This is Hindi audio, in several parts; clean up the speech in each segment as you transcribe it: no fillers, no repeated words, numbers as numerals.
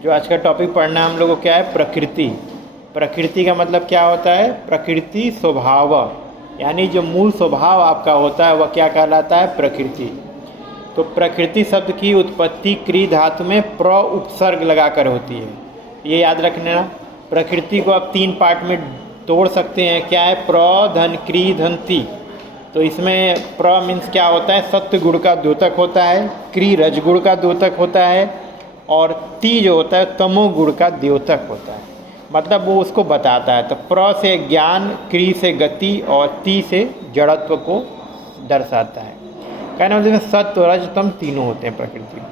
जो आज का टॉपिक पढ़ना है हम लोग को क्या है, प्रकृति। प्रकृति का मतलब क्या होता है, प्रकृति स्वभाव, यानी जो मूल स्वभाव आपका होता है वह क्या कहलाता है, प्रकृति। तो प्रकृति शब्द की उत्पत्ति क्री धातु में प्र उपसर्ग लगाकर होती है, ये याद रखना। प्रकृति को आप 3 पार्ट में तोड़ सकते हैं, क्या है, प्र धन क्री धन ती। तो इसमें प्र मीन्स क्या होता है, सत्य गुण का द्योतक होता है, क्री रजगुण का द्योतक होता है, और ती जो होता है तमोगुण का द्योतक होता है, मतलब वो उसको बताता है। तो प्र से ज्ञान, क्री से गति और ती से जड़त्व को दर्शाता है। कहना मतलब सत्व रज तम तीनों होते हैं प्रकृति में।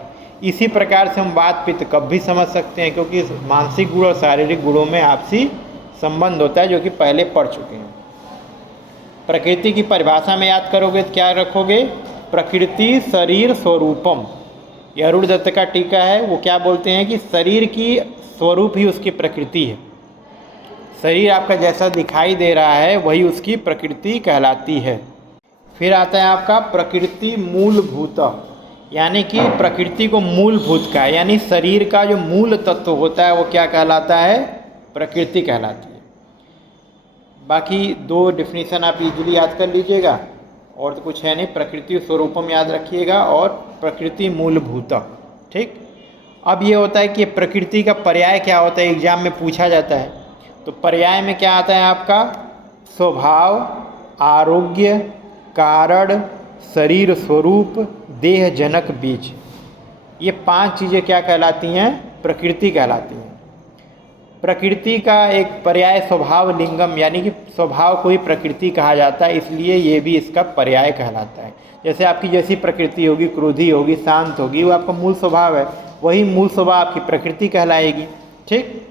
इसी प्रकार से हम वात पित्त कब भी समझ सकते हैं, क्योंकि मानसिक गुण और शारीरिक गुणों में आपसी संबंध होता है, जो कि पहले पढ़ चुके हैं। प्रकृति की परिभाषा में याद करोगे तो क्या रखोगे, प्रकृति शरीर स्वरूपम। यह अरुण दत्त का टीका है, वो क्या बोलते हैं कि शरीर की स्वरूप ही उसकी प्रकृति है। शरीर आपका जैसा दिखाई दे रहा है वही उसकी प्रकृति कहलाती है। फिर आता है आपका प्रकृति मूलभूत, यानी कि प्रकृति को मूलभूत का, यानी शरीर का जो मूल तत्व होता है वो क्या कहलाता है, प्रकृति कहलाती है। बाकी 2 डेफिनेशन आप इजीली याद कर लीजिएगा, और तो कुछ है नहीं। प्रकृति स्वरूपम याद रखिएगा और प्रकृति मूलभूत, ठीक। अब ये होता है कि प्रकृति का पर्याय क्या होता है, एग्जाम में पूछा जाता है। तो पर्याय में क्या आता है आपका, स्वभाव, आरोग्य, कारण, शरीर स्वरूप, देह जनक बीज। ये 5 चीज़ें क्या कहलाती हैं, प्रकृति कहलाती हैं। प्रकृति का एक पर्याय स्वभाव लिंगम, यानी कि स्वभाव को ही प्रकृति कहा जाता है, इसलिए ये भी इसका पर्याय कहलाता है। जैसे आपकी जैसी प्रकृति होगी, क्रोधी होगी, शांत होगी, वो आपका मूल स्वभाव है, वही मूल स्वभाव आपकी प्रकृति कहलाएगी, ठीक।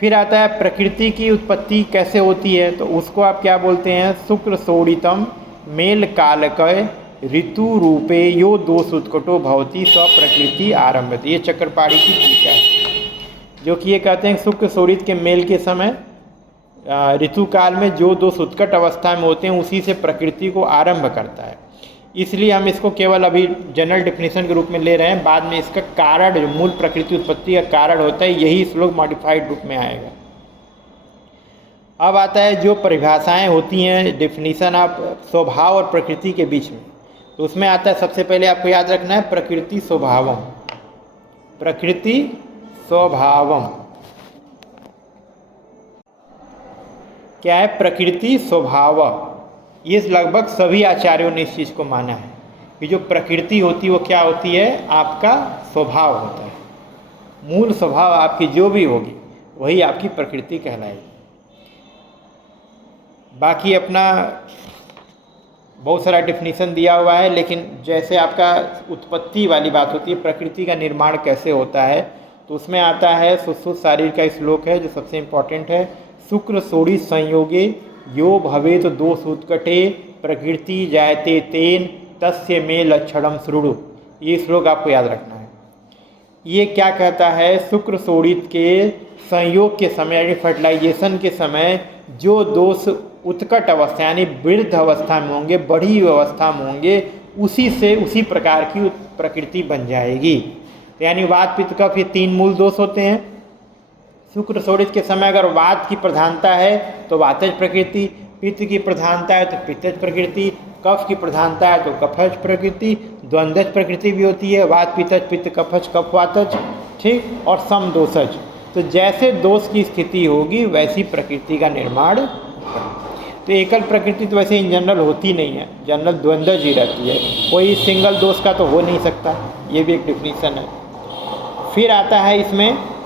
फिर आता है प्रकृति की उत्पत्ति कैसे होती है, तो उसको आप क्या बोलते हैं, शुक्र शोणितम मेल कालकय ऋतु रूपे यो दोष उत्कटो भवती स प्रकृति आरंभती। ये चक्रपाणी की टीका है, जो कि ये कहते हैं शुक्र शोणित के मेल के समय ऋतु काल में जो दोष उत्कट अवस्था में होते हैं उसी से प्रकृति को आरंभ करता है। इसलिए हम इसको केवल अभी जनरल डेफिनेशन के रूप में ले रहे हैं, बाद में इसका कारण, जो मूल प्रकृति उत्पत्ति का कारण होता है, यही श्लोक मॉडिफाइड रूप में आएगा। अब आता है जो परिभाषाएं होती हैं, डेफिनेशन आप स्वभाव और प्रकृति के बीच में, तो उसमें आता है सबसे पहले आपको याद रखना है प्रकृति स्वभावम। प्रकृति स्वभावम क्या है, प्रकृति स्वभाव। ये लगभग सभी आचार्यों ने इस चीज़ को माना है कि जो प्रकृति होती है वो क्या होती है, आपका स्वभाव होता है। मूल स्वभाव आपकी जो भी होगी वही आपकी प्रकृति कहलाएगी। बाकी अपना बहुत सारा डेफिनेशन दिया हुआ है, लेकिन जैसे आपका उत्पत्ति वाली बात होती है, प्रकृति का निर्माण कैसे होता है, तो उसमें आता है सुश्रुत शारीर का श्लोक है जो सबसे इम्पॉर्टेंट है। शुक्र शोणित संयोगे यो भवेत दोष उत्कटे प्रकृति जायते तेन तस्य में लक्षणम श्रुणु। ये श्लोक आपको याद रखना है। ये क्या कहता है, शुक्र शोणित के संयोग के समय, यानी फर्टिलाइजेशन के समय जो दोष उत्कट अवस्था यानी वृद्ध अवस्था में होंगे, बढ़ी अवस्था में होंगे, उसी से उसी प्रकार की प्रकृति बन जाएगी। यानी वात पित्त कफ, ये 3 मूल दोष होते हैं। शुक्र शोणित के समय अगर वात की प्रधानता है तो वातज प्रकृति, पित्त की प्रधानता है तो पित्तज प्रकृति, कफ की प्रधानता है तो कफज प्रकृति, द्वंद्वज प्रकृति भी होती है, वात पित्तज पित्त कफज कफ वातज, ठीक, और सम दोषज। तो जैसे दोष की स्थिति होगी वैसी प्रकृति का निर्माण। तो एकल प्रकृति तो वैसे इन जनरल होती नहीं है, जनरल द्वंद्वज ही रहती है, कोई सिंगल दोष का तो हो नहीं सकता। ये भी एक डेफिनेशन है। फिर आता है इसमें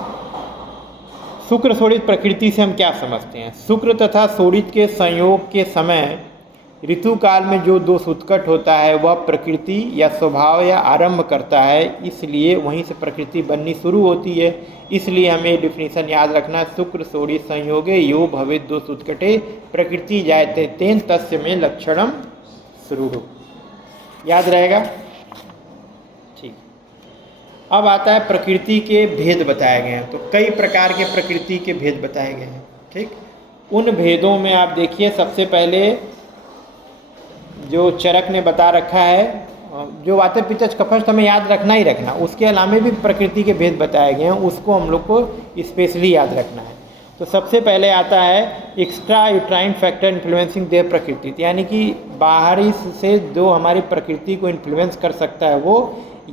शुक्र शोणित प्रकृति से हम क्या समझते हैं। शुक्र तथा शोणित के संयोग के समय ऋतु काल में जो दोष उत्कट होता है वह प्रकृति या स्वभाव या आरंभ करता है, इसलिए वहीं से प्रकृति बननी शुरू होती है। इसलिए हमें डेफिनेशन याद रखना, शुक्र शोणित संयोगे यो भवेत दोष उत्कटे प्रकृति जायते तेन तस्य में लक्षणम श्रुणु। याद रहेगा, ठीक। अब आता है प्रकृति के भेद बताए गए हैं। तो कई प्रकार के प्रकृति के भेद बताए गए हैं, ठीक। उन भेदों में आप देखिए, सबसे पहले जो चरक ने बता रखा है जो वात पित्त कफ हमें याद रखना ही रखना, उसके अलावा भी प्रकृति के भेद बताए गए हैं, उसको हम लोग को स्पेशली याद रखना है। तो सबसे पहले आता है एक्स्ट्रा यूट्राइन फैक्टर इन्फ्लुएंसिंग देह प्रकृति, यानी कि बाहरी से जो हमारी प्रकृति को इन्फ्लुएंस कर सकता है वो,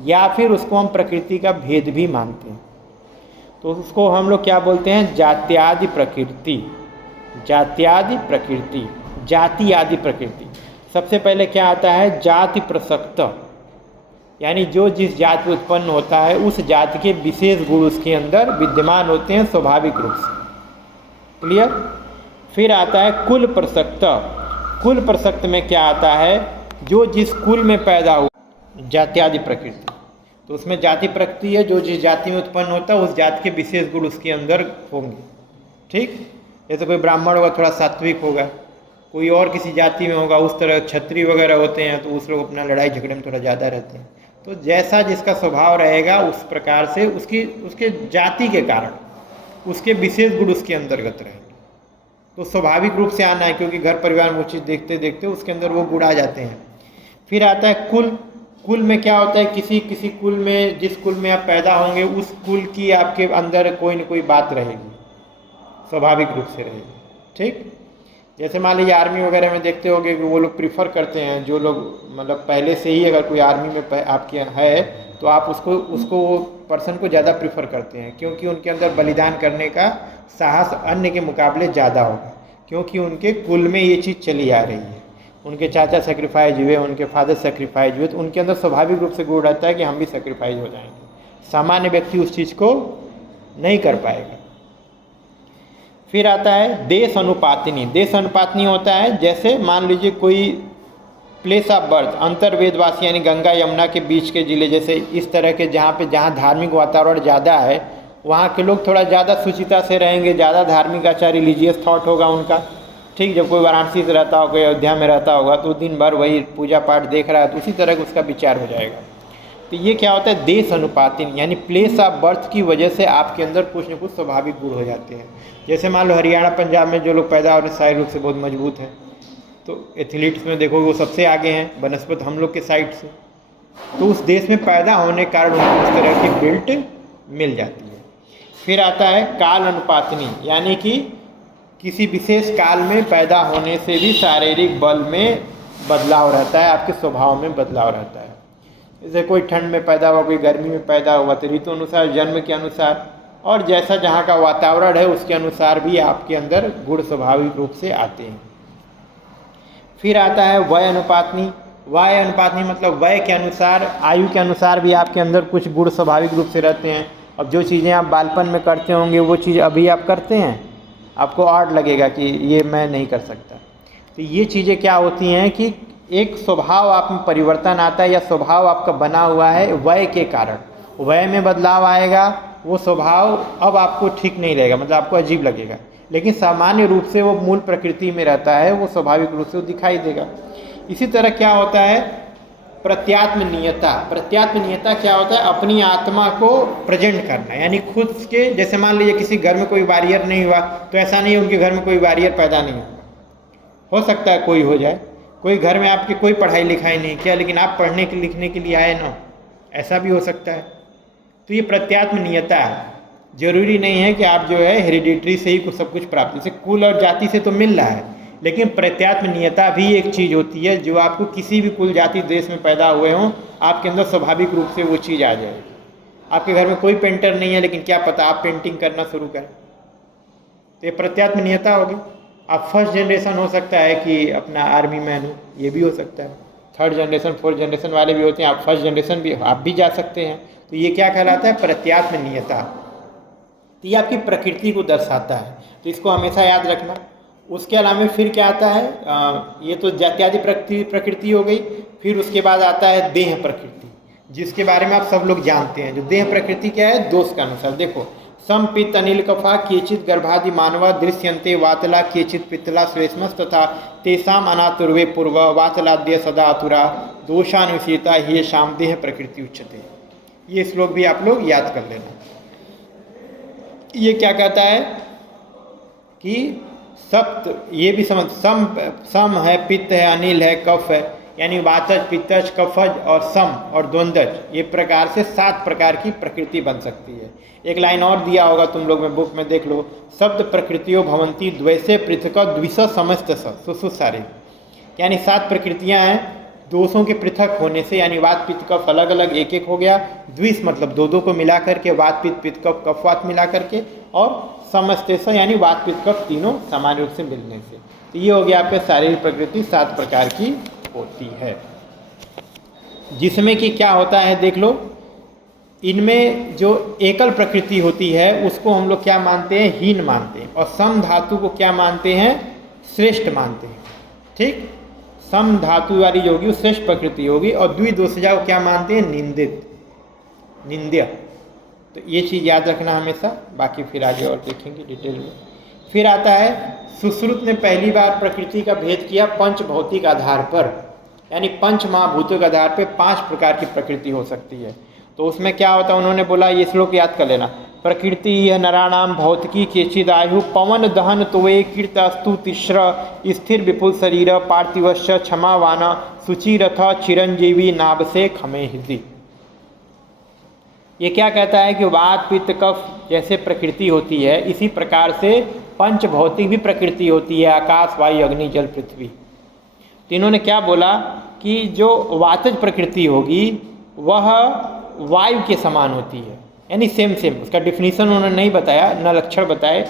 या फिर उसको हम प्रकृति का भेद भी मानते हैं। तो उसको हम लोग क्या बोलते हैं, जात्यादि प्रकृति, जात्यादि प्रकृति, जाति आदि प्रकृति। सबसे पहले क्या आता है, जाति प्रसक्त, यानी जो जिस जाति में उत्पन्न होता है उस जाति के विशेष गुण उसके अंदर विद्यमान होते हैं स्वाभाविक रूप से। क्लियर। फिर आता है कुल प्रसक्त। कुल प्रसक्त में क्या आता है, जो जिस कुल में पैदा हुआ, जात्यादि प्रकृति। तो उसमें जाति प्रकृति है, जो जिस जाति में उत्पन्न होता है उस जाति के विशेष गुण उसके अंदर होंगे। ठीक, जैसे कोई ब्राह्मण होगा थोड़ा सात्विक होगा, कोई और किसी जाति में होगा उस तरह क्षत्रिय वगैरह होते हैं तो उस लोग अपना लड़ाई झगड़े में थोड़ा ज़्यादा रहते हैं। तो जैसा जिसका स्वभाव रहेगा उस प्रकार से उसके जाति के कारण उसके विशेष गुण उसके अंतर्गत रहेंगे। तो स्वाभाविक रूप से आना है, क्योंकि घर परिवार में उचित देखते देखते उसके अंदर वो गुण आ जाते हैं। फिर आता है कुल। कुल में क्या होता है, किसी कुल में, जिस कुल में आप पैदा होंगे उस कुल की आपके अंदर कोई न कोई बात रहेगी, स्वाभाविक रूप से रहेगी। ठीक, जैसे मान लीजिए आर्मी वगैरह में देखते होंगे कि वो लोग प्रीफर करते हैं, जो लोग मतलब पहले से ही अगर कोई आर्मी में आपके है तो आप उसको पर्सन को ज़्यादा प्रीफर करते हैं, क्योंकि उनके अंदर बलिदान करने का साहस अन्य के मुकाबले ज़्यादा होगा, क्योंकि उनके कुल में ये चीज़ चली आ रही है। उनके चाचा सेक्रीफाइज हुए, उनके फादर सेक्रीफाइज हुए, तो उनके अंदर स्वाभाविक रूप से गुण रहता है कि हम भी सेक्रीफाइज हो जाएंगे। सामान्य व्यक्ति उस चीज़ को नहीं कर पाएगा। फिर आता है देश अनुपातिनी। देश अनुपातिनी होता है, जैसे मान लीजिए कोई प्लेस ऑफ बर्थ, अंतर्वेदवासी यानी गंगा यमुना के बीच के जिले, जैसे इस तरह के जहाँ धार्मिक वातावरण ज़्यादा है वहाँ के लोग थोड़ा ज़्यादा सुचिता से रहेंगे, ज़्यादा धार्मिक आचार रिलीजियस थॉट होगा उनका। ठीक, जब कोई वाराणसी से रहता होगा, अयोध्या में रहता होगा तो दिन भर वही पूजा पाठ देख रहा है, तो उसी तरह का उसका विचार हो जाएगा। तो ये क्या होता है, देश अनुपातिन, यानी प्लेस ऑफ बर्थ की वजह से आपके अंदर कुछ न कुछ स्वाभाविक गुण हो जाते हैं। जैसे मान लो हरियाणा पंजाब में जो लोग पैदा हो रहे शारीरिक रूप से बहुत मजबूत हैं, तो एथलीट्स में देखोगे वो सबसे आगे हैं बनस्पत हम लोग के साइड से, तो उस देश में पैदा होने के कारण उनको उस तरह की बिल्ट मिल जाती है। फिर आता है काल अनुपातनी, यानी कि किसी विशेष काल में पैदा होने से भी शारीरिक बल में बदलाव रहता है, आपके स्वभाव में बदलाव रहता है। जैसे कोई ठंड में पैदा हुआ, कोई गर्मी में पैदा हुआ, तो ऋतु अनुसार, जन्म के अनुसार और जैसा जहाँ का वातावरण है उसके अनुसार भी आपके अंदर गुण स्वाभाविक रूप से आते हैं। फिर आता है वय अनुपातनी। वय अनुपातनी मतलब वय के अनुसार, आयु के अनुसार भी आपके अंदर कुछ गुण स्वाभाविक रूप से रहते हैं। अब जो चीज़ें आप बालपन में करते होंगे वो चीज़ अभी आप करते हैं, आपको ऑड लगेगा कि ये मैं नहीं कर सकता। तो ये चीज़ें क्या होती हैं कि एक स्वभाव आप में परिवर्तन आता है, या स्वभाव आपका बना हुआ है वय के कारण, वय में बदलाव आएगा, वो स्वभाव अब आपको ठीक नहीं रहेगा, मतलब आपको अजीब लगेगा। लेकिन सामान्य रूप से वो मूल प्रकृति में रहता है, वो स्वाभाविक रूप से वो दिखाई देगा। इसी तरह क्या होता है प्रत्यात्मनीयता। प्रत्यात्मनीयता क्या होता है, अपनी आत्मा को प्रेजेंट करना, यानी खुद के, जैसे मान लीजिए किसी घर में कोई वॉरियर नहीं हुआ तो ऐसा नहीं है उनके घर में कोई वॉरियर पैदा नहीं होगा, हो सकता है कोई हो जाए। कोई घर में आपकी कोई पढ़ाई लिखाई नहीं किया लेकिन आप पढ़ने के लिखने के लिए आए ना, ऐसा भी हो सकता है। तो ये प्रत्यात्मनीयता है। जरूरी नहीं है कि आप जो है हेरिडिटरी से ही कुछ सब कुछ प्राप्त, जैसे कुल और जाति से तो मिल रहा है, लेकिन प्रत्यात्मनीयता भी एक चीज़ होती है जो आपको किसी भी कुल जाति देश में पैदा हुए हों आपके अंदर स्वाभाविक रूप से वो चीज़ आ जाएगी। आपके घर में कोई पेंटर नहीं है लेकिन क्या पता आप पेंटिंग करना शुरू करें, तो ये प्रत्यात्मनीयता होगी। आप फर्स्ट जनरेशन हो सकता है कि अपना आर्मी मैन हो, ये भी हो सकता है। थर्ड जनरेशन फोर्थ जनरेशन वाले भी होते हैं, आप फर्स्ट जनरेशन भी आप भी जा सकते हैं। तो ये क्या कहलाता है प्रत्यात्मनीयता। तो ये आपकी प्रकृति को दर्शाता है, तो इसको हमेशा याद रखना। उसके अलावा फिर क्या आता है, ये तो जात्यादि प्रकृति हो गई। फिर उसके बाद आता है देह प्रकृति, जिसके बारे में आप सब लोग जानते हैं। जो देह प्रकृति क्या है, दोष का अनुसार देखो, सम पित्त अनिल कफा केचित गर्भादि मानवा दृश्यन्ते वातला केचित पित्तला श्लेष्मस तथा तेषाम अनातुर्वे पूर्व वातलाद्य सदा अतुरा दोषानुशीता ही शाम देह प्रकृति उच्यते। ये श्लोक भी आप लोग याद कर लेना। ये क्या कहता है कि सप्त, ये भी समझ, सम है, पित्त है, अनिल है, कफ है, यानी वातज, पित्तज, कफज और सम और द्वंद्वज, ये प्रकार से 7 प्रकार की प्रकृति बन सकती है। एक लाइन और दिया होगा तुम लोग में बुक में देख लो, शब्द प्रकृतियों भवंती द्वैसे पृथक द्विश समस्त सुसारे, यानी 7 प्रकृतियां हैं दोषों के पृथक होने से, यानी वात पित्त कफ अलग अलग एक एक हो गया, द्विश मतलब दो को मिला करके, वात पित्त पित्त कफ कफ वात मिला करके, और समस्तेश यानी वात पित्त कफ तीनों समान रूप से मिलने से। तो ये हो गया आपके शारीरिक प्रकृति 7 प्रकार की होती है, जिसमें कि क्या होता है देख लो, इनमें जो एकल प्रकृति होती है उसको हम लोग क्या मानते हैं, हीन मानते हैं, और सम धातु को क्या मानते हैं, श्रेष्ठ मानते हैं। ठीक, सम धातु वाली जो होगी वो श्रेष्ठ प्रकृति होगी, और द्विदोषजा को क्या मानते हैं, निंदित, निंद्य। तो ये चीज़ याद रखना हमेशा, बाकी फिर आगे और देखेंगे डिटेल में। फिर आता है सुश्रुत ने पहली बार प्रकृति का भेद किया पंच भौतिक आधार पर, यानी पंच महाभूतों के आधार पर 5 प्रकार की प्रकृति हो सकती है। तो उसमें क्या होता है, उन्होंने बोला, ये श्लोक याद कर लेना, प्रकृति यह नराणाम भौतिकी केचिदायु पवन दहन त्वे कीर्तस्तु तिस्र स्थिर विपुल शरीर पार्थिवश्य क्षमावान सुचिरथ चिरंजीवी नाभ से खमे हृदय। ये क्या कहता है कि वात पित्त कफ जैसे प्रकृति होती है, इसी प्रकार से पंच भौतिक भी प्रकृति होती है, आकाश वायु अग्नि जल पृथ्वी। तो इन्होंने क्या बोला कि जो वातज प्रकृति होगी वह वायु के समान होती है, यानी सेम, उसका डिफिनीशन उन्होंने नहीं बताया, न लक्षण बताए।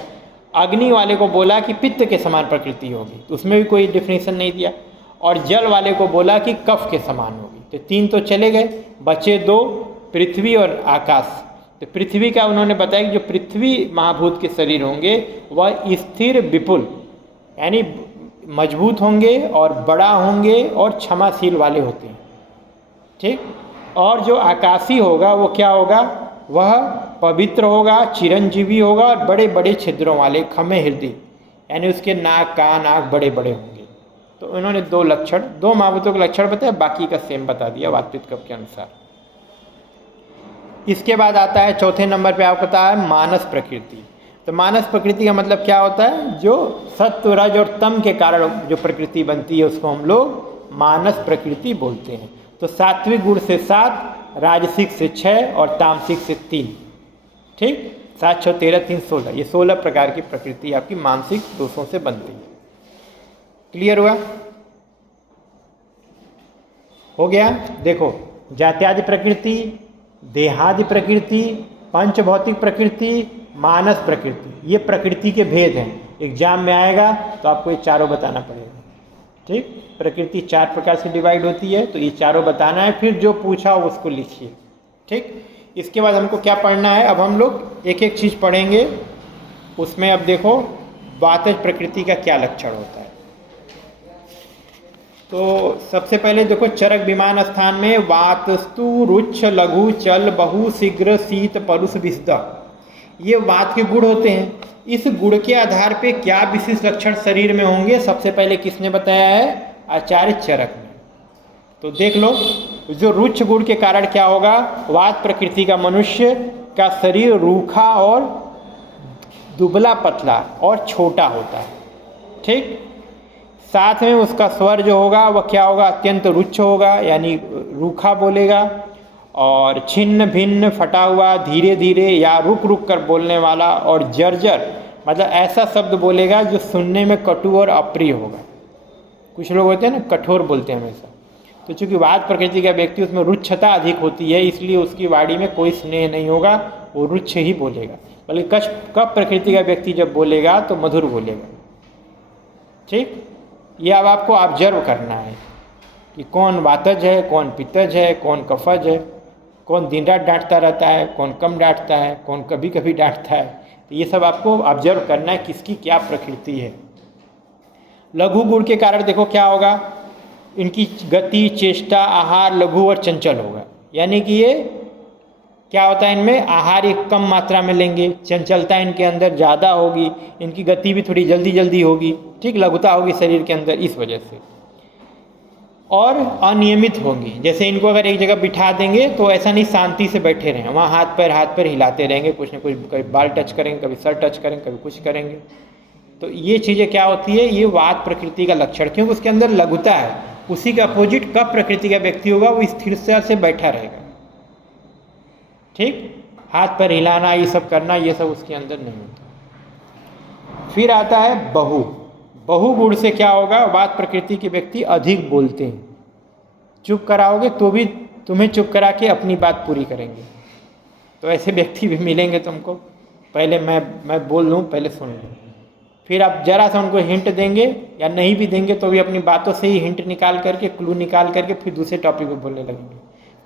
अग्नि वाले को बोला कि पित्त के समान प्रकृति होगी, तो उसमें भी कोई डिफिनीशन नहीं दिया। और जल वाले को बोला कि कफ के समान होगी। तो 3 तो चले गए, बचे 2, पृथ्वी और आकाश। तो पृथ्वी का उन्होंने बताया कि जो पृथ्वी महाभूत के शरीर होंगे वह स्थिर विपुल, यानी मजबूत होंगे और बड़ा होंगे और क्षमाशील वाले होते हैं। ठीक, और जो आकाशी होगा वो क्या होगा, वह पवित्र होगा, चिरंजीवी होगा और बड़े बड़े छिद्रों वाले, खमे हृदय, यानी उसके नाक कान आँख बड़े बड़े होंगे। तो इन्होंने 2 लक्षण, 2 महाभूतों के लक्षण बताया, बाकी का सेम बता दिया वात पित्त कफ के अनुसार। इसके बाद आता है चौथे नंबर पे आपको पता है मानस प्रकृति। तो मानस प्रकृति का मतलब क्या होता है, जो सत्व रज और तम के कारण जो प्रकृति बनती है उसको हम लोग मानस प्रकृति बोलते हैं। तो सात्विक गुण से 7, राजसिक से 6 और तामसिक से 3। ठीक, 7, 6, 13, 3, 16, ये 16 प्रकार की प्रकृति आपकी मानसिक दोषों से बनती है। क्लियर हुआ? हो गया। देखो, जात्यादि प्रकृति, देहादि प्रकृति, पंचभौतिक प्रकृति, मानस प्रकृति, ये प्रकृति के भेद हैं। एग्जाम में आएगा तो आपको ये चारों बताना पड़ेगा। ठीक, प्रकृति 4 प्रकार से डिवाइड होती है, तो ये चारों बताना है, फिर जो पूछा उसको लिखिए। ठीक, इसके बाद हमको क्या पढ़ना है, अब हम लोग एक एक चीज़ पढ़ेंगे। उसमें अब देखो वातज प्रकृति का क्या लक्षण होता है। तो सबसे पहले देखो, चरक विमान स्थान में वातस्तु रुच्छ लघु चल बहु शीघ्र शीत परुष विशद, ये वात के गुण होते हैं। इस गुण के आधार पे क्या विशिष्ट लक्षण शरीर में होंगे, सबसे पहले किसने बताया है, आचार्य चरक ने। तो देख लो, जो रुच्छ गुण के कारण क्या होगा, वात प्रकृति का मनुष्य का शरीर रूखा और दुबला पतला और छोटा होता है। ठीक, साथ में उसका स्वर जो होगा वह क्या होगा, अत्यंत रुच्छ होगा, यानी रूखा बोलेगा, और छिन्न भिन्न फटा हुआ, धीरे धीरे या रुक रुक कर बोलने वाला, और जर्जर मतलब ऐसा शब्द बोलेगा जो सुनने में कटु और अप्रिय होगा। कुछ लोग होते हैं ना कठोर बोलते हैं हमेशा, तो चूंकि वात प्रकृति का व्यक्ति उसमें रुच्छता अधिक होती है, इसलिए उसकी वाणी में कोई स्नेह नहीं होगा, वो रुच्छ ही बोलेगा। बल्कि कफ प्रकृति का व्यक्ति जब बोलेगा तो मधुर बोलेगा। ठीक, ये अब आपको ऑब्जर्व करना है कि कौन वातज है, कौन पित्तज है, कौन कफज है, कौन दिन रात डांटता रहता है, कौन कम डांटता है, कौन कभी कभी डांटता है। तो ये सब आपको ऑब्जर्व करना है किसकी क्या प्रकृति है। लघु गुण के कारण देखो क्या होगा, इनकी गति, चेष्टा, आहार लघु और चंचल होगा। यानी कि ये क्या होता है, इनमें आहार एक कम मात्रा में लेंगे, चंचलता इनके अंदर ज़्यादा होगी, इनकी गति भी थोड़ी जल्दी जल्दी होगी। ठीक, लघुता होगी शरीर के अंदर इस वजह से, और अनियमित होंगी। जैसे इनको अगर एक जगह बिठा देंगे तो ऐसा नहीं शांति से बैठे रहें, वहाँ हाथ पैर हिलाते रहेंगे, कुछ न कुछ, कभी बाल टच करेंगे, कभी सर टच करेंगे, कभी कुछ करेंगे। तो ये चीज़ें क्या होती है, ये वात प्रकृति का लक्षण, क्योंकि उसके अंदर लघुता है, उसी के अपोजिट कफ प्रकृति का व्यक्ति होगा वो स्थिरता से बैठा रहेगा। ठीक, हाथ पैर हिलाना ये सब करना ये सब उसके अंदर नहीं होता। फिर आता है बहु। बहु गुण से क्या होगा, वात प्रकृति के व्यक्ति अधिक बोलते हैं। चुप कराओगे तो भी तुम्हें चुप करा के अपनी बात पूरी करेंगे। तो ऐसे व्यक्ति भी मिलेंगे तुमको, पहले मैं बोल लूँ, पहले सुन लूँ, फिर आप जरा सा उनको हिंट देंगे या नहीं भी देंगे तो भी अपनी बातों से ही हिंट निकाल करके, क्लू निकाल करके फिर दूसरे टॉपिक पे बोलने लगेंगे,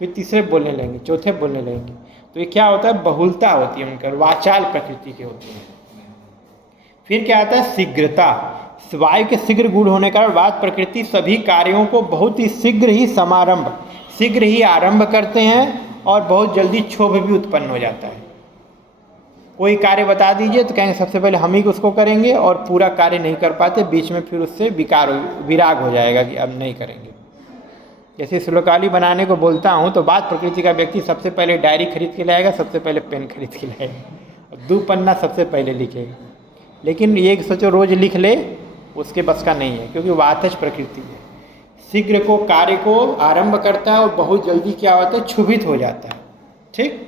फिर तीसरे बोलने लगेंगे, चौथे बोलने लगेंगे। तो ये क्या होता है, बहुलता होती है उनका, वाचाल प्रकृति के होती है। फिर क्या आता है, शीघ्रता। वायु के शीघ्र गुण होने का वात प्रकृति सभी कार्यों को बहुत ही शीघ्र ही आरंभ करते हैं और बहुत जल्दी क्षोभ भी उत्पन्न हो जाता है। कोई कार्य बता दीजिए तो कहेंगे सबसे पहले हम ही उसको करेंगे और पूरा कार्य नहीं कर पाते, बीच में फिर उससे विराग हो जाएगा कि अब नहीं करेंगे। जैसे श्लोकावली बनाने को बोलता हूँ तो वात प्रकृति का व्यक्ति सबसे पहले डायरी खरीद के लाएगा, सबसे पहले पेन खरीद के लाएगा, 2 पन्ना सबसे पहले लिखेगा। लेकिन ये सोचो रोज लिख ले, उसके बस का नहीं है, क्योंकि वातज प्रकृति है। शीघ्र को कार्य को आरंभ करता है और बहुत जल्दी क्या होता है, क्षुभित हो जाता है। ठीक,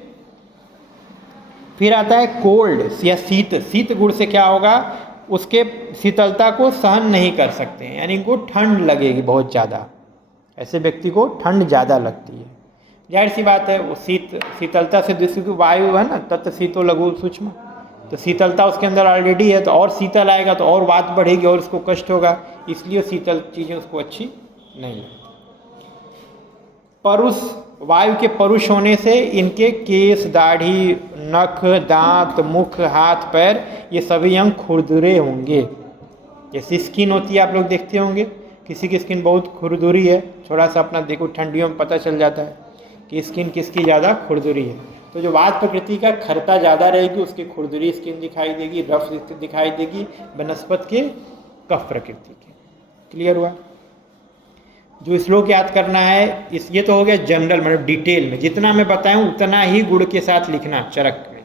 फिर आता है कोल्ड या शीत। शीत गुण से क्या होगा, उसके शीतलता को सहन नहीं कर सकते हैं, यानी इनको ठंड लगेगी बहुत ज़्यादा। ऐसे व्यक्ति को ठंड ज़्यादा लगती है, जाहिर सी बात है। वो शीतलता से दूसरी वायु है ना, तत्व शीतो लघु सूक्ष्म, तो शीतलता उसके अंदर ऑलरेडी है, तो और शीतल आएगा तो और वात बढ़ेगी और उसको कष्ट होगा, इसलिए शीतल चीज़ें उसको अच्छी नहीं लगती। परुष, वायु के परुष होने से इनके केस, दाढ़ी, नख, दांत, मुख, हाथ, पैर ये सभी अंग खुरदुरे होंगे। जैसी स्किन होती है, आप लोग देखते होंगे किसी की स्किन बहुत खुरदुरी है, थोड़ा सा अपना देखो ठंडियों में पता चल जाता है कि स्किन किसकी ज़्यादा खुरदुरी है। तो जो वात प्रकृति का खरता ज़्यादा रहेगी उसकी खुरदुरी स्किन दिखाई देगी, रफ दिखाई देगी, बनस्पत के कफ प्रकृति के। क्लियर हुआ? जो श्लोक याद करना है ये तो हो गया जनरल, मतलब डिटेल में, जितना मैं बताऊं उतना ही गुण के साथ लिखना चरक में।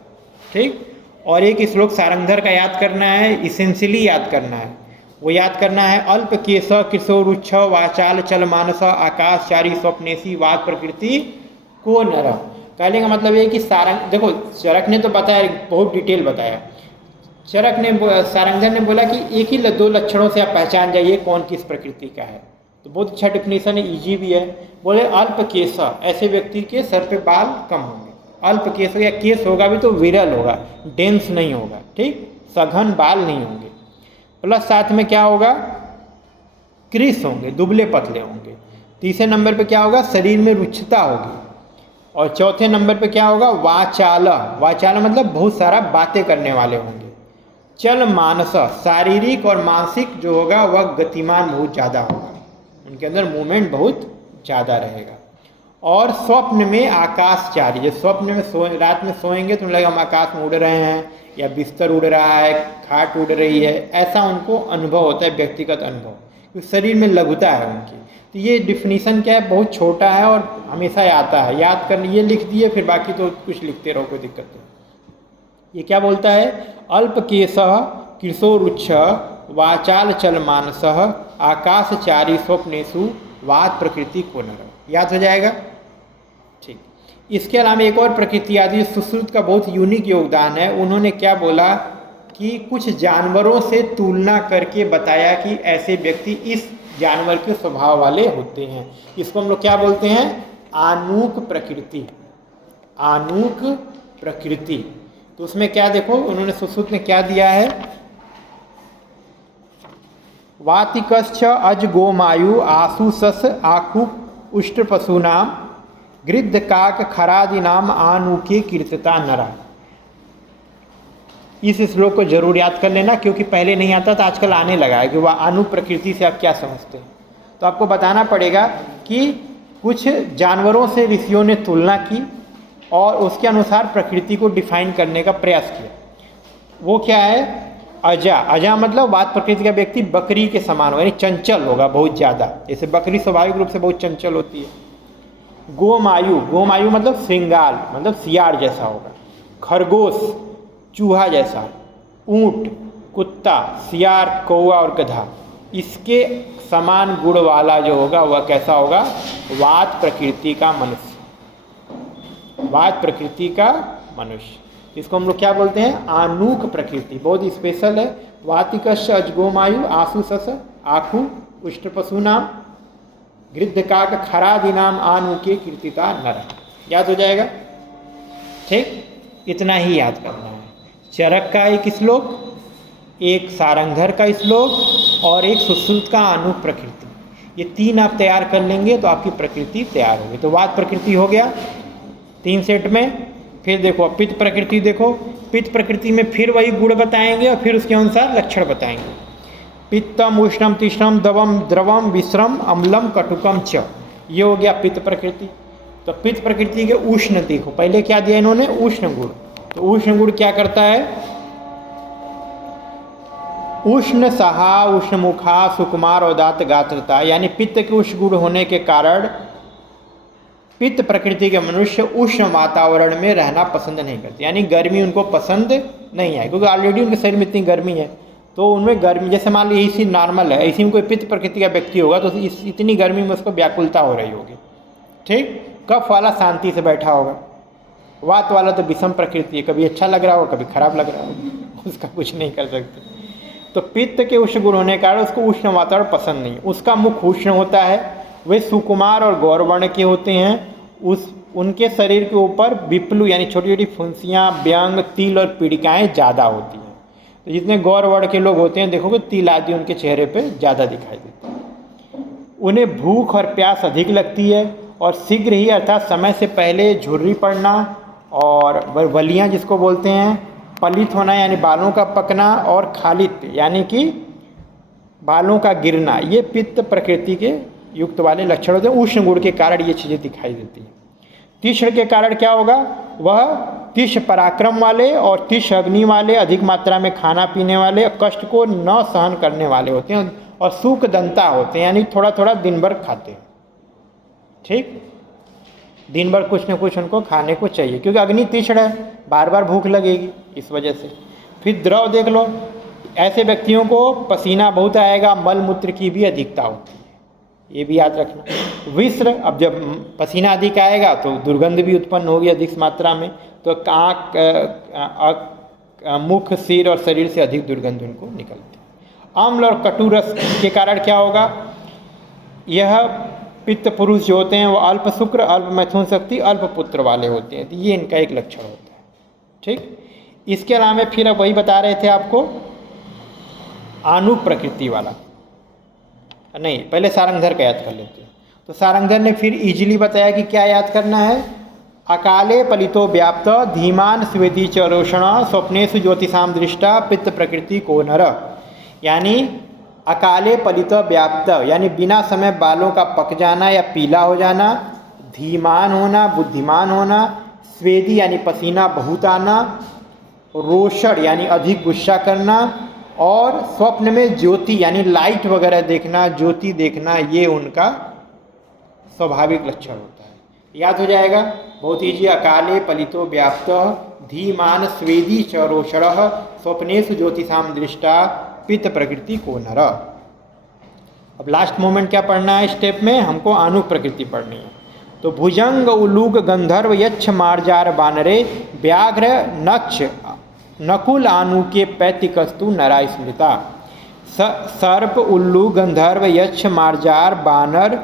ठीक, और एक श्लोक सारंगधर का याद करना है, इसेंशियली याद करना है। वो याद करना है, अल्प केश किशोरुच्छ वाचाल चल मानस आकाशचारी स्वप्नेशी वात प्रकृति को नर। कहने का मतलब ये कि सारंग, देखो चरक ने तो बताया, बहुत डिटेल बताया। चरक ने, सारंगधर ने बोला कि एक ही 2 लक्षणों से आप पहचान जाइए कौन किस प्रकृति का है। तो बहुत अच्छा डेफिनेशन है, ईजी भी है। बोले अल्प केश, ऐसे व्यक्ति के सर पे बाल कम होंगे। अल्प केश या केश होगा भी तो विरल होगा, डेंस नहीं होगा। ठीक, सघन बाल नहीं होंगे। प्लस साथ में क्या होगा, कृश होंगे, दुबले पतले होंगे। तीसरे नंबर पे क्या होगा, शरीर में रुक्षता होगी। और चौथे नंबर पे क्या होगा, वाचाला। वाचाला मतलब बहुत सारा बातें करने वाले होंगे। चल मानस, शारीरिक और मानसिक जो होगा वह गतिमान बहुत ज़्यादा होगा, उनके अंदर मूवमेंट बहुत ज़्यादा रहेगा। और स्वप्न में आकाशचारी, जो स्वप्न में रात में सोएंगे तो लगेगा हम आकाश में उड़ रहे हैं या बिस्तर उड़ रहा है, खाट उड़ रही है, ऐसा उनको अनुभव होता है, व्यक्तिगत अनुभव, क्योंकि शरीर में लघुता है उनकी। तो ये डिफिनीशन क्या है, बहुत छोटा है और हमेशा आता है, याद करने, ये लिख दिए फिर बाकी तो कुछ लिखते रहो, कोई दिक्कत नहीं। ये क्या बोलता है, अल्प केश किशोरुच्छ वाचाल चल मानस आकाशचारी स्वप्नेशु वात प्रकृति को नर। याद हो जाएगा? ठीक, इसके अलावा एक और प्रकृति आदि है, सुश्रुत का बहुत यूनिक योगदान है। उन्होंने क्या बोला कि कुछ जानवरों से तुलना करके बताया कि ऐसे व्यक्ति इस जानवर के स्वभाव वाले होते हैं। इसको हम लोग क्या बोलते हैं, आनूक प्रकृति। आनूक प्रकृति। तो उसमें क्या देखो, उन्होंने सुश्रुत में क्या दिया है, वातिकश्च अज गोमायु आसुसस आकु उष्ट पशुनाम गृद्ध काक खरादि नाम आनुके कीर्तता नरा। इस श्लोक को जरूर याद कर लेना, क्योंकि पहले नहीं आता था, आजकल आने लगा है कि वह आनु प्रकृति से आप क्या समझते हैं। तो आपको बताना पड़ेगा कि कुछ जानवरों से ऋषियों ने तुलना की और उसके अनुसार प्रकृति को डिफाइन करने का प्रयास किया। वो क्या है, अजा। अजा मतलब वात प्रकृति का व्यक्ति बकरी के समान होगा, यानी चंचल होगा बहुत ज़्यादा, जैसे बकरी स्वाभाविक रूप से बहुत चंचल होती है। गोमायु, गोमायु मतलब श्रृंगाल, मतलब सियार जैसा होगा। खरगोश, चूहा जैसा। ऊंट, कुत्ता, सियार, कौवा और गधा। इसके समान गुण वाला जो होगा वह कैसा होगा? वात प्रकृति का मनुष्य, वात प्रकृति का मनुष्य। इसको हम लोग क्या बोलते हैं? आनूक प्रकृति, बहुत स्पेशल है। वातिकश अजगोमायु आसु सस आखु उष्ट पशु नाम गृद्धकाक खरादि नाम आनूके कीर्तिता नर। याद हो जाएगा? ठीक, इतना ही याद करना है। चरक का एक श्लोक, एक सारंगधर का श्लोक और एक सुश्रुत का आनूक प्रकृति, ये तीन आप तैयार कर लेंगे तो आपकी प्रकृति तैयार होगी। तो वात प्रकृति हो गया 3 सेट में। फिर देखो पित्त प्रकृति, देखो पित्त प्रकृति में फिर वही गुण बताएंगे और फिर उसके अनुसार लक्षण बताएंगे। पित्तम उष्णम तीक्ष्णम दवम द्रवम विश्रम अम्लम कटुकम च, ये हो गया पित्त प्रकृति। तो पित्त प्रकृति के उष्ण देखो, पहले क्या दिया इन्होंने? उष्ण गुण। तो उष्ण गुण क्या करता है? उष्ण सहा उष्ण मुखा सुकुमार उदात गात्रता, यानी पित्त के उष्ण गुण होने के कारण पित्त प्रकृति के मनुष्य उष्ण वातावरण में रहना पसंद नहीं करते, यानी गर्मी उनको पसंद नहीं है, क्योंकि ऑलरेडी उनके शरीर में इतनी गर्मी है। तो उनमें गर्मी, जैसे मान लीजिए इसी नॉर्मल है, इसी में कोई पित्त प्रकृति का व्यक्ति होगा तो इतनी गर्मी में उसको व्याकुलता हो रही होगी। ठीक, कफ वाला शांति से बैठा होगा, वात वाला तो विषम प्रकृति है, कभी अच्छा लग रहा होगा कभी खराब लग रहा होगा, उसका कुछ नहीं कर सकते। तो पित्त के उष्ण गुण होने के कारण उसको उष्ण वातावरण पसंद नहीं। उसका मुख उष्ण होता है, वे सुकुमार और गौरवर्ण के होते हैं। उनके शरीर के ऊपर विप्लु यानी छोटी छोटी फुंसियाँ, व्यंग, तिल और पीड़िकाएँ ज़्यादा होती हैं। तो जितने गौरवर्ण के लोग होते हैं देखोगे तिल आदि उनके चेहरे पे ज़्यादा दिखाई देते हैं। उन्हें भूख और प्यास अधिक लगती है और शीघ्र ही अर्थात समय से पहले झुर्री पड़ना और वलियाँ जिसको बोलते हैं, पलित होना यानी बालों का पकना और खालित यानी कि बालों का गिरना, ये पित्त प्रकृति के युक्त वाले लक्षण होते हैं। उष्ण गुण के कारण ये चीज़ें दिखाई देती हैं। तीक्ष्ण के कारण क्या होगा? वह तीक्ष्ण पराक्रम वाले और तीक्ष्ण अग्नि वाले, अधिक मात्रा में खाना पीने वाले, कष्ट को न सहन करने वाले होते हैं और सूख दंता होते हैं, यानी थोड़ा थोड़ा दिन भर खाते हैं। ठीक, दिन भर कुछ न कुछ उनको खाने को चाहिए, क्योंकि अग्नि तीक्ष्ण है, बार बार भूख लगेगी इस वजह से। फिर द्रव देख लो, ऐसे व्यक्तियों को पसीना बहुत आएगा, मल मूत्र की भी अधिकता होती है, ये भी याद रखना। विश्र, अब जब पसीना अधिक आएगा तो दुर्गंध भी उत्पन्न होगी अधिक मात्रा में, तो आँख, मुख, सिर और शरीर से अधिक दुर्गंध उनको निकलती है। अम्ल और कटु रस के कारण क्या होगा? यह पित्त पुरुष जो होते हैं वो अल्प शुक्र, अल्प मैथुन शक्ति, अल्प पुत्र वाले होते हैं, तो ये इनका एक लक्षण होता है। ठीक, इसके अलावा फिर अब वही बता रहे थे आपको आनूक प्रकृति वाला, नहीं पहले सारंगधर का याद कर लेते हैं। तो सारंगधर ने फिर इजीली बताया कि क्या याद करना है? अकाले पलितो व्याप्त धीमान स्वेदी च रोषण स्वप्नेषु ज्योतिषाम दृष्टा पित्त प्रकृति को नर, यानी अकाले पलित व्याप्त यानी बिना समय बालों का पक जाना या पीला हो जाना, धीमान होना, बुद्धिमान होना, स्वेदी यानी पसीना बहुत आना, रोषण यानी अधिक गुस्सा करना, और स्वप्न में ज्योति यानी लाइट वगैरह देखना, ज्योति देखना, ये उनका स्वाभाविक लक्षण होता है। याद हो जाएगा, बहुत ईजी। अकाले पलितो व्याप्त धीमान स्वेदी च रोषण स्वप्नेषु ज्योतिषाम दृष्टा पित्त प्रकृति को नर। अब लास्ट मोमेंट क्या पढ़ना है स्टेप में? हमको आनूक प्रकृति पढ़नी है। तो भुजंग उलूक गंधर्व यक्ष मार्जार बानरे व्याघ्र नक्ष नकुल आनूके पैतिकस्तु नरा स्मृता। सर्प, उल्लू, गंधर्व, यक्ष, मार्जार, बानर,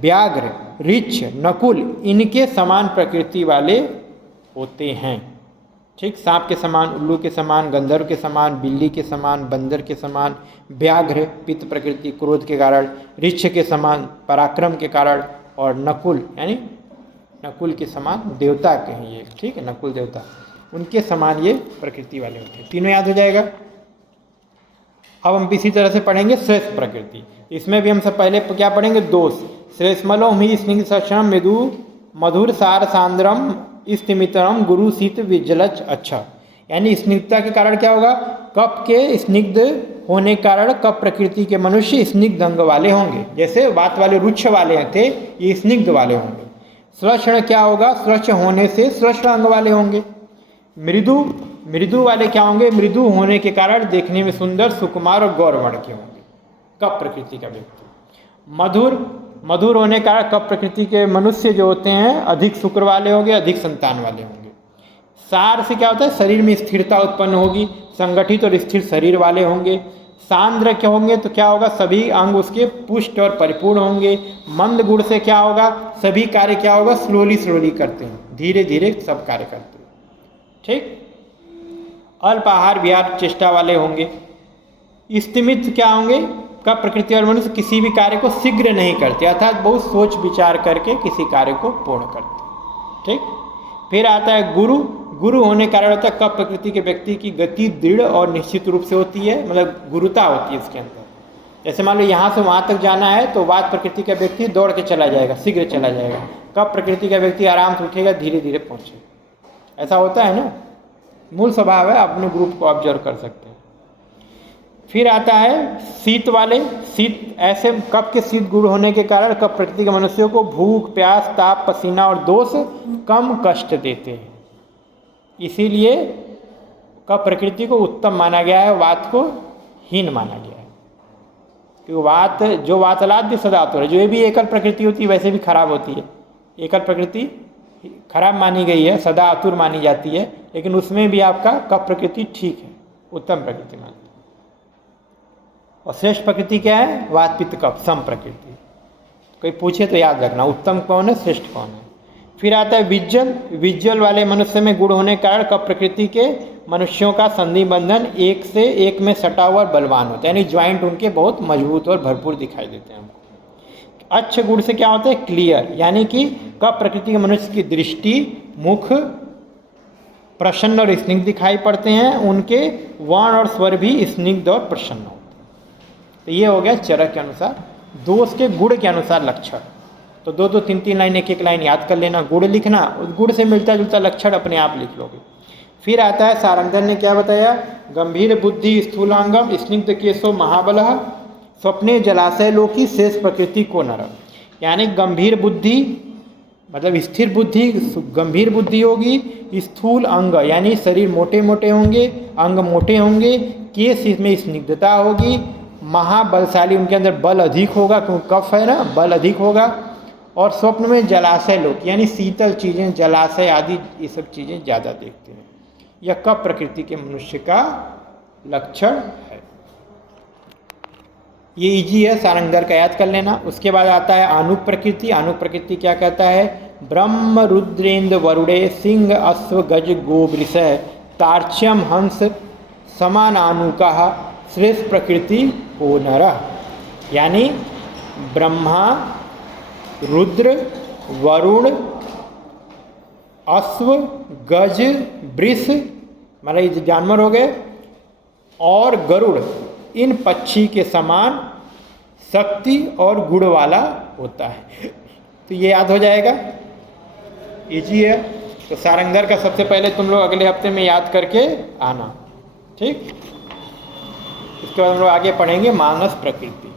व्याघ्र, ऋक्ष, नकुल इनके समान प्रकृति वाले होते हैं। ठीक, सांप के समान, उल्लू के समान, गंधर्व के समान, बिल्ली के समान, बंदर के समान, व्याघ्र पित्त प्रकृति क्रोध के कारण, ऋक्ष के समान पराक्रम के कारण, और नकुल यानी नकुल के समान देवता के हैं ये। ठीक है, नकुल देवता, उनके समान ये प्रकृति वाले होते हैं। तीनों याद हो जाएगा। अब हम इसी तरह से पढ़ेंगे श्रेष्ठ प्रकृति। इसमें भी हम सब पहले क्या पढ़ेंगे? दोष। श्रेष्ठमलो ही स्निग्ध सक्षम मृदु मधुर सार सांद्रम स्तिमितरम गुरु शीत विजलच। अच्छा, यानी स्निग्धता के कारण क्या होगा? कप के स्निग्ध होने के कारण कप प्रकृति के मनुष्य स्निग्ध अंग वाले होंगे, जैसे वात वाले रुक्ष वाले थे, ये स्निग्ध वाले होंगे। श्लक्षण क्या होगा? श्लक्ष होने से श्लक्ष अंग वाले होंगे। मृदु वाले क्या होंगे? मृदु होने के कारण देखने में सुंदर, सुकुमार और गौरवर्ण के होंगे। कप प्रकृति का व्यक्ति। मधुर, मधुर होने का कप प्रकृति के मनुष्य जो होते हैं अधिक शुक्र वाले होंगे, अधिक संतान वाले होंगे। सार से क्या होता है, शरीर में स्थिरता उत्पन्न होगी, संगठित और स्थिर शरीर वाले होंगे। सांद्र क्या होंगे तो क्या होगा, सभी अंग उसके पुष्ट और परिपूर्ण होंगे। मंद गुण से क्या होगा, सभी कार्य क्या होगा, स्लोली स्लोली करते हैं, धीरे धीरे सब कार्य करते हैं। ठीक। अल्प आहार विहार चेष्टा वाले होंगे। स्तिमित क्या होंगे, कप प्रकृति और मनुष्य किसी भी कार्य को शीघ्र नहीं करते, अर्थात बहुत सोच विचार करके किसी कार्य को पूर्ण करते। ठीक। फिर आता है गुरु। गुरु होने के कारण होता है कप प्रकृति के व्यक्ति की गति दृढ़ और निश्चित रूप से होती है, मतलब गुरुता होती है उसके अंदर। जैसे मान लो यहाँ से वहाँ तक जाना है तो वात प्रकृति का व्यक्ति दौड़ के चला जाएगा, शीघ्र चला जाएगा। कप प्रकृति का व्यक्ति आराम से उठेगा, धीरे धीरे पहुँचेगा। ऐसा होता है ना, मूल स्वभाव है, अपने ग्रुप को ऑब्जर्व कर सकते हैं। फिर आता है शीत वाले। शीत, ऐसे कप के शीत गुण होने के कारण कप प्रकृति के मनुष्यों को भूख प्यास ताप पसीना और दोष कम कष्ट देते हैं। इसीलिए कप प्रकृति को उत्तम माना गया है, वात को हीन माना गया है। क्योंकि वात जो वातलाद्य सदातुर है, जो ये भी एकल प्रकृति होती है वैसे भी खराब होती है। एकल प्रकृति खराब मानी गई है, सदा आतुर मानी जाती है, लेकिन उसमें भी आपका कप प्रकृति ठीक है, उत्तम प्रकृति मानती है। और श्रेष्ठ प्रकृति क्या है, वात पित्त कफ सम प्रकृति। कोई पूछे तो याद रखना उत्तम कौन है, श्रेष्ठ कौन है। फिर आता है विज्जल। विज्जल वाले मनुष्य में गुण होने के कारण कप प्रकृति के मनुष्यों का संधि बंधन एक से एक में सटा हुआ और बलवान होता है, यानी ज्वाइंट उनके बहुत मजबूत और भरपूर दिखाई देते हैं हमको। अच्छे गुण से क्या होता है, क्लियर, यानी कि कप प्रकृति के मनुष्य की दृष्टि, मुख प्रसन्न और स्निग्ध दिखाई पड़ते हैं, उनके वर्ण और स्वर भी स्निग्ध और प्रसन्न होते हैं। तो ये हो गया चरक के अनुसार, दोष के गुण के अनुसार लक्षण। तो दो दो तीन तीन लाइन, एक एक लाइन याद कर लेना, गुण लिखना, उस गुण से मिलता जुलता लक्षण अपने आप लिख लोगे। फिर आता है सारंगधर ने क्या बताया, गंभीर बुद्धि स्थूलांगम स्निग्ध केशो महाबल स्वप्ने जलाशय लोकी शेष प्रकृति को नर। यानी गंभीर बुद्धि मतलब स्थिर बुद्धि, गंभीर बुद्धि होगी, स्थूल अंग यानी शरीर मोटे मोटे होंगे, अंग मोटे होंगे, केश इसमें स्निग्धता होगी, महाबलशाली उनके अंदर बल अधिक होगा, क्योंकि कफ है ना, बल अधिक होगा। और स्वप्न में जलाशय लोग यानी शीतल चीज़ें, जलाशय आदि ये सब चीज़ें ज़्यादा देखते हैं। यह कप प्रकृति के मनुष्य का लक्षण है। ये इजी है, सारंगधर का याद कर लेना। उसके बाद आता है आनुक प्रकृति। आनुक प्रकृति क्या कहता है, ब्रह्म रुद्रेन्द्र वरुड़े सिंह अश्व गज गोवृष तार्क्ष्यम हंस समानानुका श्रेष्ठ प्रकृति को नर। यानी ब्रह्मा रुद्र वरुण अश्व गज वृष मतलब ये जानवर हो गए, और गरुड़, इन पक्षी के समान शक्ति और गुण वाला होता है। तो ये याद हो जाएगा, इजी है। तो सारंगधर का सबसे पहले तुम लोग अगले हफ्ते में याद करके आना, ठीक। इसके बाद हम लोग आगे पढ़ेंगे मानस प्रकृति।